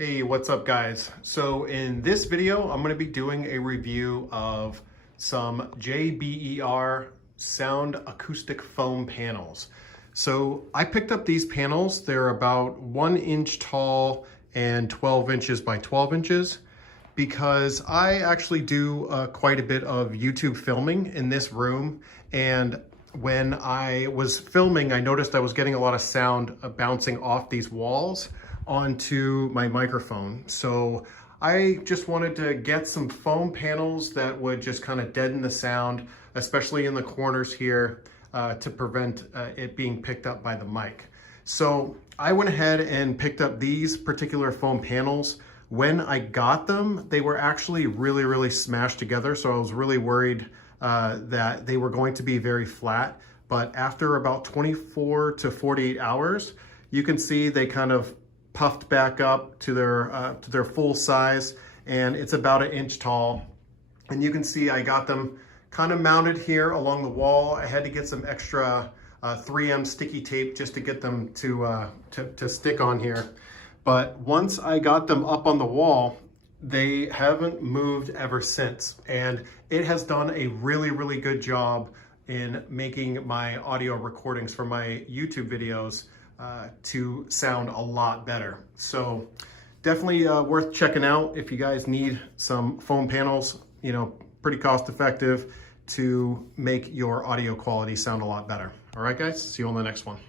Hey, what's up guys? So in this video, I'm going to be doing a review of some JBER sound acoustic foam panels. So I picked up these panels. They're about 1 inch tall and 12 inches by 12 inches because I actually do quite a bit of YouTube filming in this room. And when I was filming, I noticed I was getting a lot of sound bouncing off these walls onto my microphone. So I just wanted to get some foam panels that would just kind of deaden the sound, especially in the corners here, to prevent it being picked up by the mic. So I went ahead and picked up these particular foam panels. When I got them, they were actually really smashed together. So I was really worried that they were going to be very flat. But after about 24 to 48 hours, you can see they kind of puffed back up to their full size, and it's about 1 inch tall. And you can see I got them kind of mounted here along the wall. I had to get some extra 3M sticky tape just to get them to stick on here. But once I got them up on the wall, they haven't moved ever since. And it has done a really good job in making my audio recordings for my YouTube videos to sound a lot better. So definitely worth checking out if you guys need some foam panels, you know, pretty cost effective to make your audio quality sound a lot better. All right guys, see you on the next one.